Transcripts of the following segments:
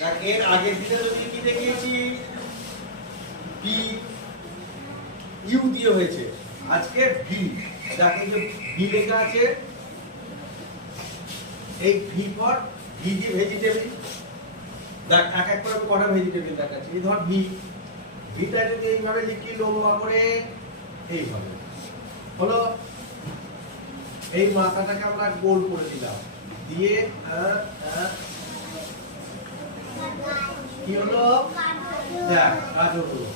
এর আগের দিনে যদি কি দেখিয়েছি পি ইউ দিয়ে হয়েছে, আজকে ভি। দেখো যে ভি লেখা আছে, এই ভি ফর ভি যে ভেজিটেবল। দেখ এক এক করে কটা ভেজিটেবল দেখাচ্ছে। এই ধর ভি, ভিটা যদি এইভাবে লিখি লম্বা করে এইভাবে হলো, এই মাথাটাকে আমরা গোল করে দিলাম, দিয়ে কি হলো, দেখ গাজর হলো।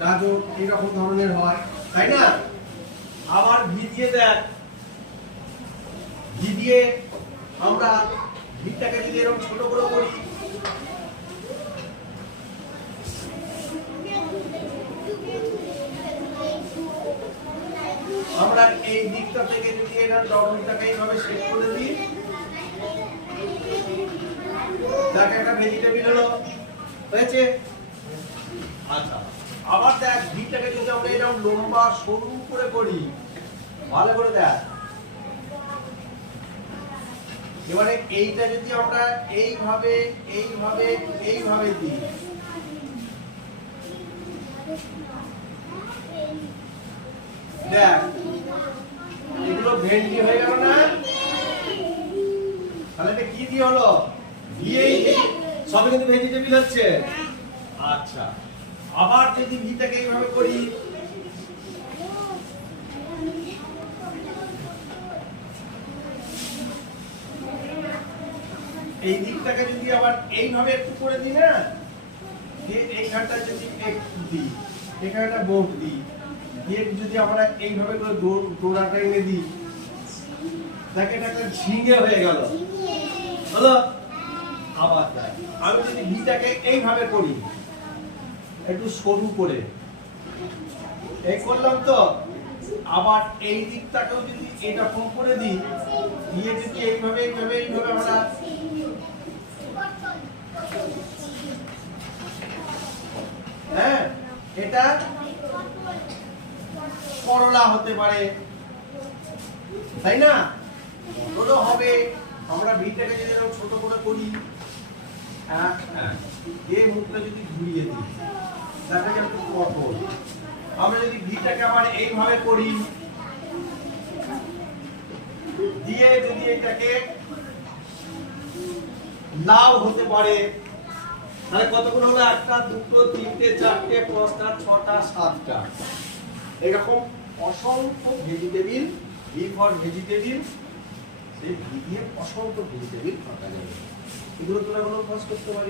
গাজর এইরকম ধরনের হয়, তাই না? আবার ভি দিয়ে দেখ, ভি দিয়ে আমরা ভিটাকে যদি এরকম ছোট করে করি, আমরা এই দিকটা থেকে যদি এটা ডবলটাকে এইভাবে সেট করে দিই, দেখ একটা ভেজিটেবল হলো, হয়েছে। আচ্ছা, আবার দেখ ভিটাকে যদি আমরা এরকম লম্বা সরু করে করি, ভালো করে দেখ। এবারে এইটা যদি আমরা এইভাবে এইভাবে এইভাবে দিই, দেখ এগুলো ভেন্ডি হয়ে গেল না? তাহলে এটা কি দিয়ে হলো? সবই কিন্তু ভেজিটেবল হচ্ছে। আচ্ছা, আবার যদি ভিটাকে এইভাবে করি, এই দিকটাকে যদি আবার এইভাবে একটু করে দিই না, এইখানটা যদি একটু দিই, এখানে একটা বোর্ড দিই, দিয়ে যদি আমরা এইভাবে করে ডোরাটা এনে দিই, দেখে এটা একটা ঝিঙে হয়ে গেল, হলো। আবার দেখ আমি যদি ভিটাকে এইভাবে করি, একটু সরু করে এই করলাম তো, আবার এই দিকটাকেও যদি এরকম করে দিই, দিয়ে যদি এইভাবে এইভাবে এইভাবে আমরা হ্যাঁ, এটা করলা হতে পারে, তাই না? পটলও হবে। আমরা ভিটাকে যদি এরকম ছোট করে করি, এই মুখটা যদি ঘুরিয়ে দিই, দেখা যাবে পটল। আমরা যদি ভিটাকে আবার এইভাবে করি, দিয়ে যদি এটাকে লাউ হতে পারে, তাহলে কতগুলো হলো? একটা, দুটো, তিনটে, চারটে, পাঁচটা, ছটা, সাতটা, এরকম অসংখ্য ভেজিটেবল। ভি ফর ভেজিটেবল, সেই ভি দিয়ে অসংখ্য ভেজিটেবল পাওয়া যাবে। এগুলো তোরা কোনো খরচ করতে পারি।